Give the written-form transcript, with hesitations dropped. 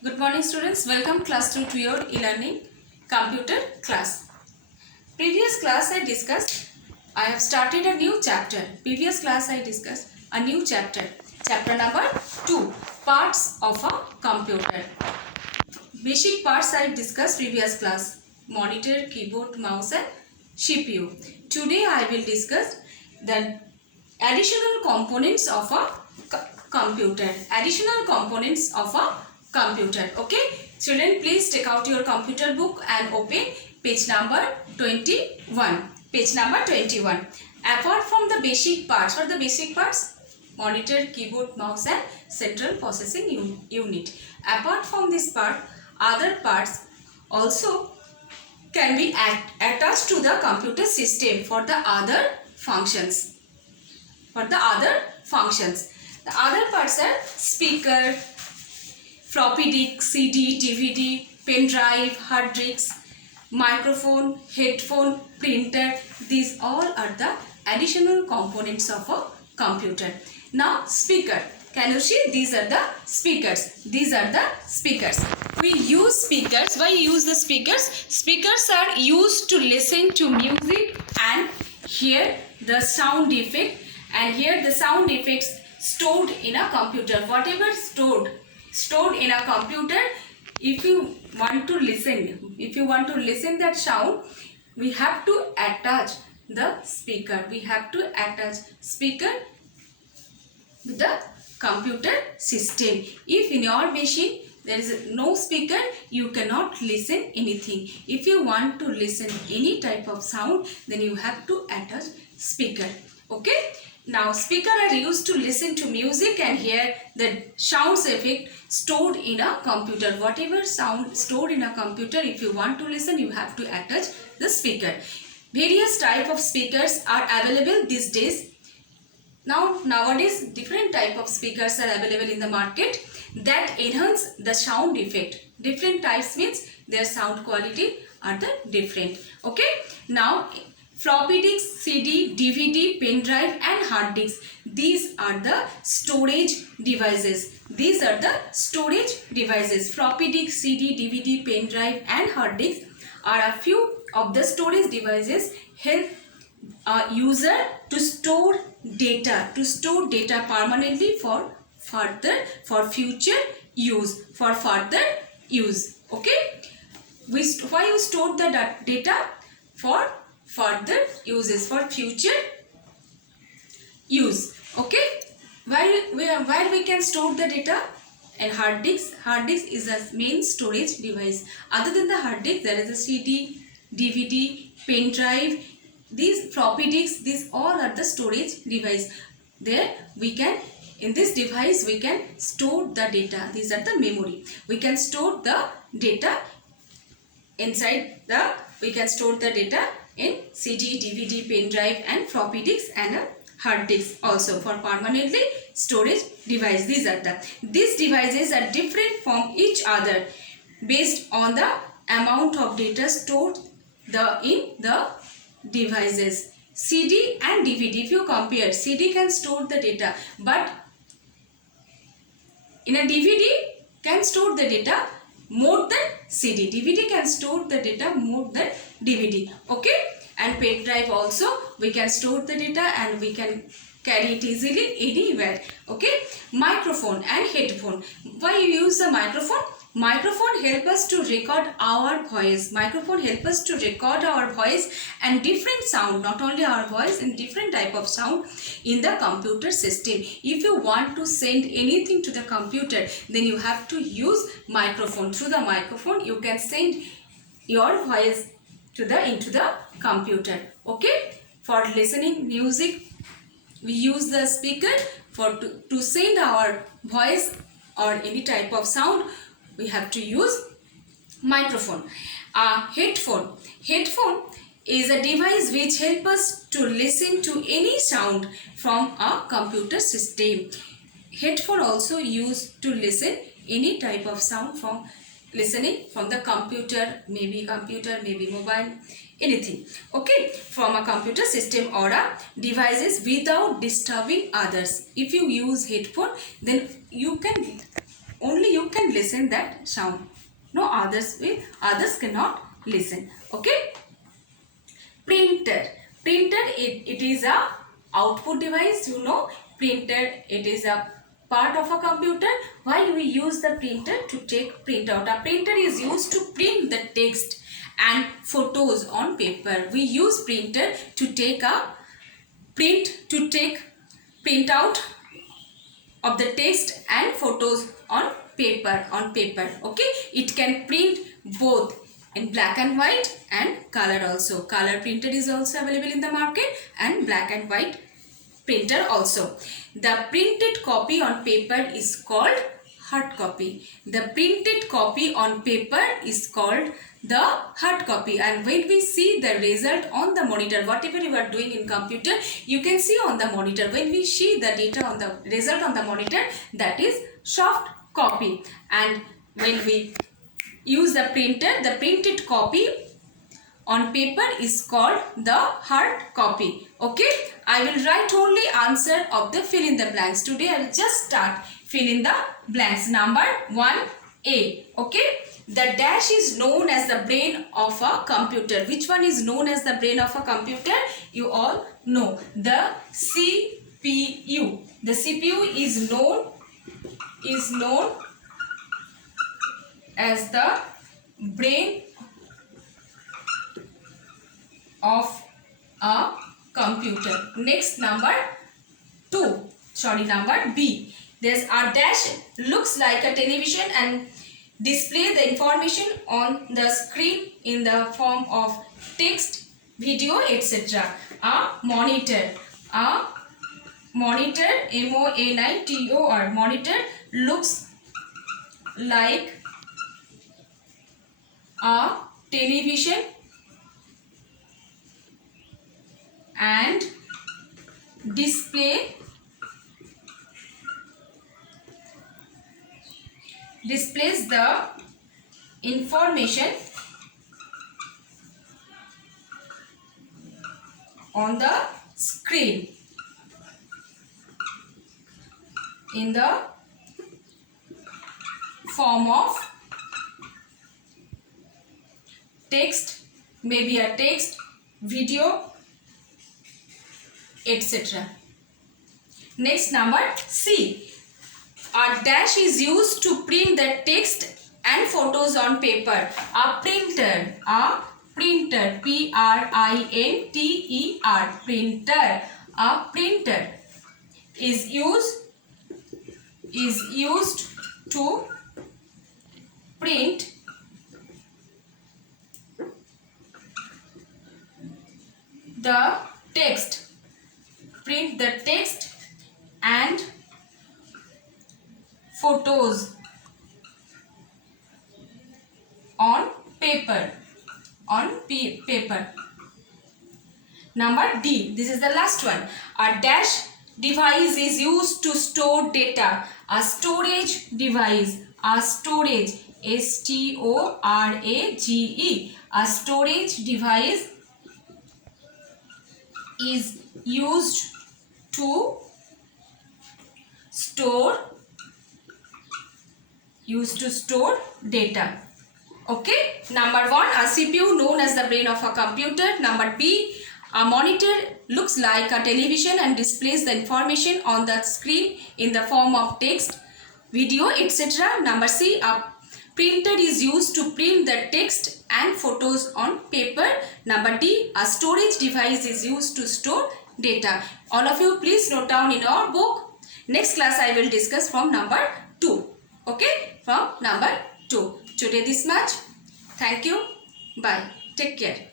Good morning students, welcome class 2 to your e-learning computer class. Previous class I have started a new chapter. Previous class I discussed a new chapter. Chapter number 2, parts of a computer. Basic parts I discussed previous class, monitor, keyboard, mouse and CPU. Today I will discuss the additional components of a computer. Additional components of a computer. Okay, children, please take out your computer book and open page number 21. Page number 21. Apart from the basic parts, what are the basic parts? Monitor, keyboard, mouse and central processing unit. Apart from this part, other parts also can be attached to the computer system for the other functions. The other parts are speaker, floppy disk, CD, DVD, pen drive, hard disks, microphone, headphone, printer. These all are the additional components of a computer. Now speaker. Can you see? These are the speakers. These are the speakers. We use speakers. Why use the speakers? Speakers are used to listen to music and hear the sound effect. And here the sound effects stored in a computer. Whatever stored in a computer, if you want to listen that sound, we have to attach the speaker. We have to attach speaker with the computer system. If in your machine there is no speaker, you cannot listen anything. If you want to listen any type of sound, then you have to attach speaker. Okay. Now speaker are used to listen to music and hear the sounds effect stored in a computer. Whatever sound stored in a computer, if you want to listen, you have to attach the speaker. Various type of speakers are available these days. Nowadays different type of speakers are available in the market that enhance the sound effect. Different types means their sound quality are the different. Okay. Now floppy disk, CD, DVD, pen drive and hard disk. These are the storage devices. These are the storage devices. Floppy disk, CD, DVD, pen drive and hard disk are a few of the storage devices help a user to store data permanently for future use, for further use. Okay. Why you store the data? For further uses, for future use. Okay. Where we can store the data? And hard disk is a main storage device. Other than the hard disk, there is a CD, DVD, pen drive, these floppy disks. These all are the storage device. There we can, in this device we can store the data. These are the memory. We can store the data inside the, we can store the data in CD, DVD, pen drive and floppy disk and a hard disk also for permanently storage device. These devices are different from each other based on the amount of data stored in the devices. CD and DVD, if you compare, CD can store the data, but in a DVD can store the data more than CD. DVD can store the data more than DVD. Okay. And pen drive also, we can store the data and we can carry it easily anywhere. Okay. Microphone and headphone. Why you use the microphone? Microphone help us to record our voice. Microphone help us to record our voice and different sound, not only our voice, and different type of sound in the computer system. If you want to send anything to the computer, then you have to use microphone. Through the microphone, you can send your voice into the computer. Okay. For listening music, we use the speaker. To send our voice or any type of sound, we have to use microphone. Headphone is a device which helps us to listen to any sound from a computer system. Headphone also used to listen any type of sound from the computer, maybe mobile, anything. Okay. From a computer system or a devices without disturbing others. If you use headphone, then you can can listen that sound. No, others cannot listen. Okay. Printer. Printer, it is a output device. You know, printer, it is a part of a computer. Why we use the printer? To take printout. A printer is used to print the text and photos on paper. We use printer to take printout of the text and photos on paper. Okay, it can print both in black and white and color also. Color printer is also available in the market, and black and white printer also. The printed copy on paper is called hard copy. The printed copy on paper is called the hard copy. And when we see the result on the monitor, whatever you are doing in computer, you can see on the monitor. When we see the data on the result on the monitor, that is soft copy. And when we use the printer, the printed copy on paper is called the hard copy. Okay, I will write only answer of the fill in the blanks. Today I will just start fill in the blanks. Number 1A. Okay, the dash is known as the brain of a computer. Which one is known as the brain of a computer? You all know. The CPU. The CPU is known as the brain of a computer. Next, number B. There's a dash looks like a television and display the information on the screen in the form of text, video, etc. A monitor. A monitor, monitor, monitor looks like a television and displays the information on the screen in the form of text, maybe a text, video, etc. Next, number C. A dash is used to print the text and photos on paper. A printer, printer, printer. A printer is used to print the text. Print the text and photos on paper. Number D. This is the last one. A dash device is used to store data. A storage device. A storage. S-T-O-R-A-G-E. A storage device is used to store data. Okay. Number 1, a CPU known as the brain of a computer. Number B, a monitor looks like a television and displays the information on the screen in the form of text, video, etc. Number C, a printer is used to print the text and photos on paper. Number D, a storage device is used to store data. All of you please note down in your book. Next class I will discuss from number 2. Okay, from number 2. Today this much. Thank you. Bye. Take care.